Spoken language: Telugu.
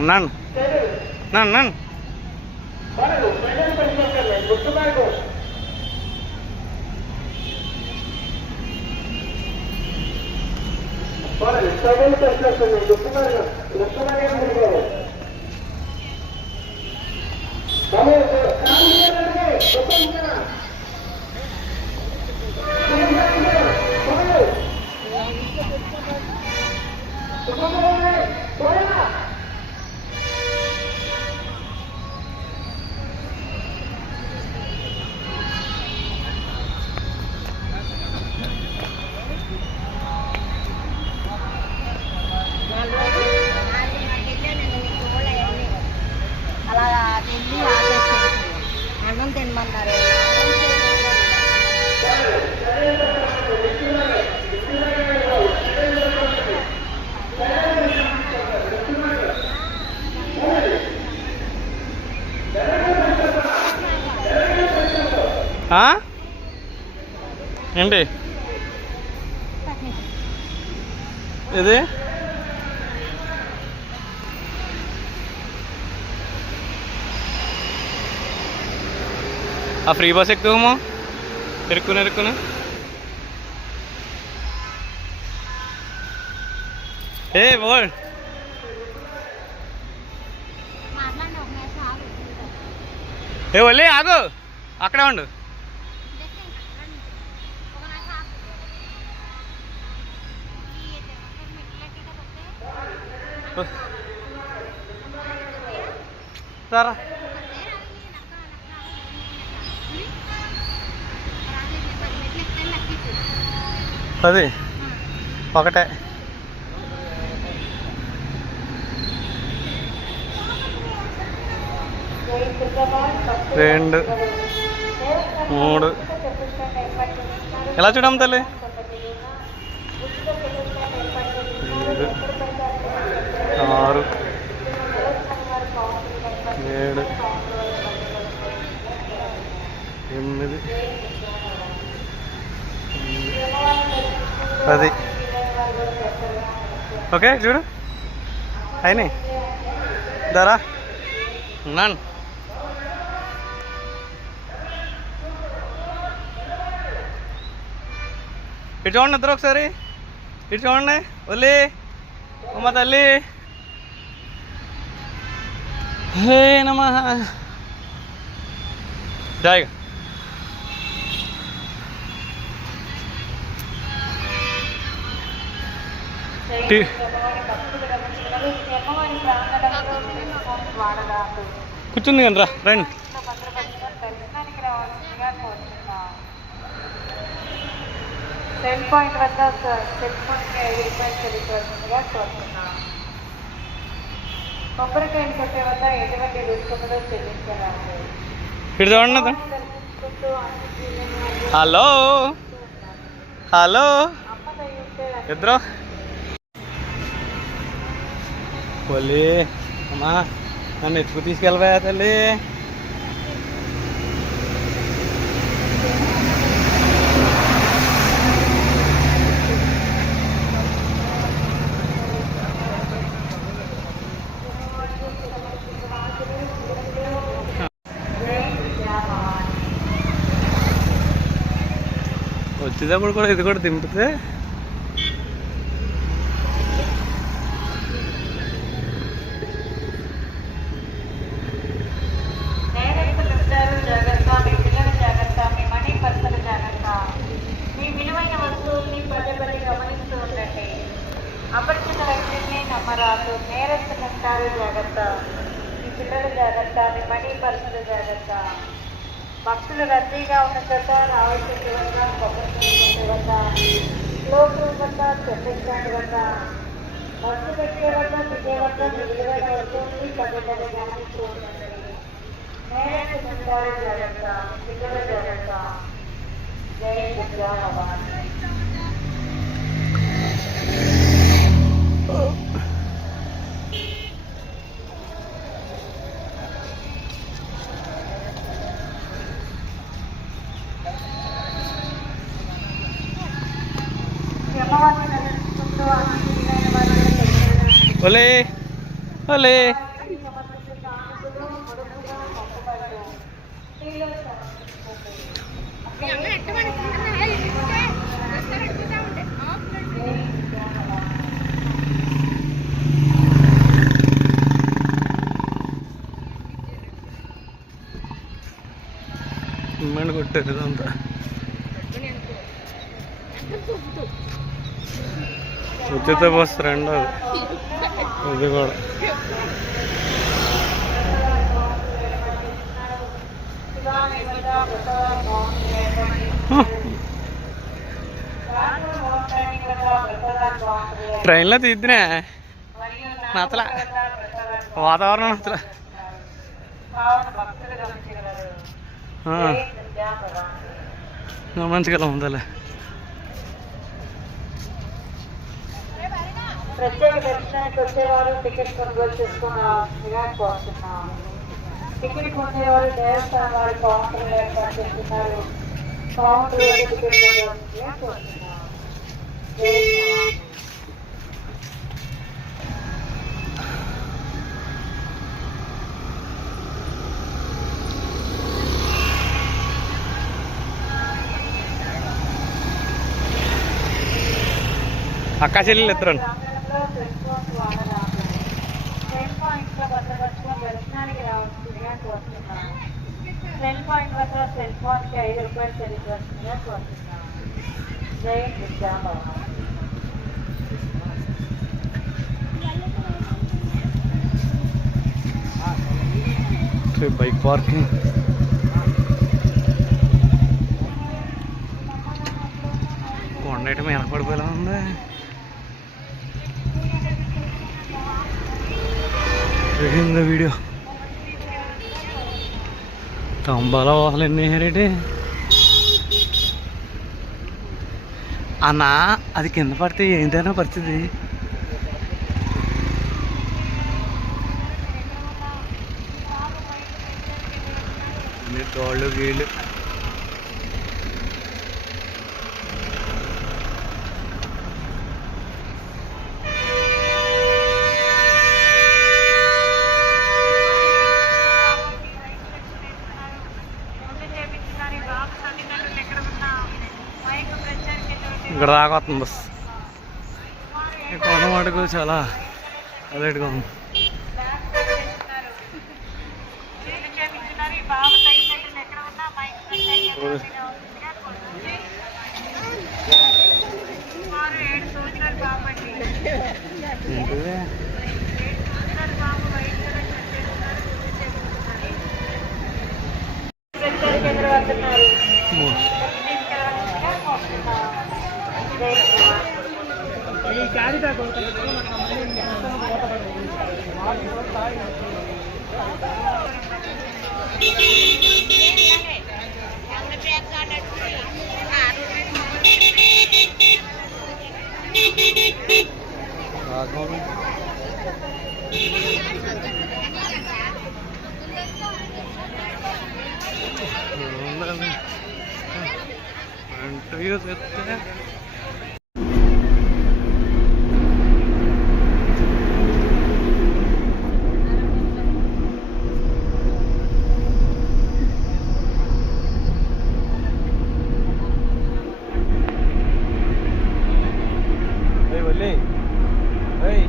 ఉన్నాను నన్ను ఏంటి ఇది ఆ ఫ్రీ బస్ ఎక్కువమో ఇరుక్కుని ఏ బోల్ ఏ ఒళ్ళి ఆగు అక్కడే ఉండు సారా అది ఒకటే 2 3 ఎలా చూడమ్మ తల్లి 5 6 7 8 10 ఓకే చూడు అయినాయి ధరా ఉన్నాను ఇటు చూడండి ఇద్దరు ఒకసారి ఇటు చూడండి ఒల్లి అమ్మ తల్లి హే నమః జాయిగా కూర్చుంది కానీ రా రండి సెల్ పాయింట్ వద్ద సెల్ పాయింట్ 5 రూపాయలు చెల్లించవలసిందిగా కోరుతున్నాం. కొబ్బరికాయలు కొట్టే వద్ద ఎటువంటి రుసుములు చెల్లించరాదు. హలో హలో ఇద్దరు పోలీ అమ్మా నన్ను ఎత్తుకు తీసుకెళ్ళిపోయా తల్లి వచ్చేటప్పుడు కూడా ఇది కూడా దింపితే అపరిచిత వ్యక్తిని నమ్మరాదు. నేరస్తులుంటారు జాగ్రత్త. మీ పిల్లలు జాగ్రత్త. మీ మనీ పర్సులు జాగ్రత్త. భక్తులు రద్దీగా ఉన్న చోట రావాల్సిన వద్ద కొబ్బరి వద్ద క్లోజ్ రూమ్ వద్ద చెత్త స్టాండ్ వద్ద బస్సు పెట్టే వద్ద దిగే వద్ద విలువైన వస్తువుని పద్ధతిగా గమనిస్తూ ఉండండి. నేరస్తులుంటారు జాగ్రత్త. పిల్లల జాగ్రత్త. జై విద్యాభవన్. అమ్మవారిని సో అన్ని విధమైన వారు కూడా దగ్గరగా ఒలే ఒలే సమర్పించే కానుకలు మొదలుగా మొక్కబడ్డారు. స్త్రీలు సిమెంట్ కొట్టారు ఇదంతా. ఉచిత బస్ రెండోది ఇది కూడా. ట్రైన్లో తీద్దినా నచ్చలా, వాతావరణం నచ్చలా. మంచిగా ఉందలే. ప్రత్యేక దర్శనానికి వచ్చేవారు టికెట్ కొనుగోలు చేసుకున్నాం కోరుతున్నాం. టికెట్ పొందేవారు దేవస్థానం వారి కౌంటర్ ఏర్పాటు చేస్తున్నారు. కౌంటర్ టికెట్ కొనుగోలు కోరుతున్నాం. అక్క చెల్లెలు ఇద్దరు దర్శనానికి రావాల్సిందిగా కోరుతున్నాం. సెల్ పాయింట్ వద్ద సెల్ ఫోన్కి 5 రూపాయలు చెల్లించవలసిందిగా కోరుతున్నాం. జై విద్యాభవన్. Bike parking. కొండ మీద పడిపోయేలా ఉంది. వీడియో తంబాల వాహనాలు ఎన్ని రేటే అన్నా, అది కింద పడితే ఏంటైనా పరిస్థితి. తోళ్ళు గీళ్ళు ఇక్కడ దాకా వస్తుంది బస్. కొండ మటుకు చాలా అలర్ట్గా ఉంది. Hey,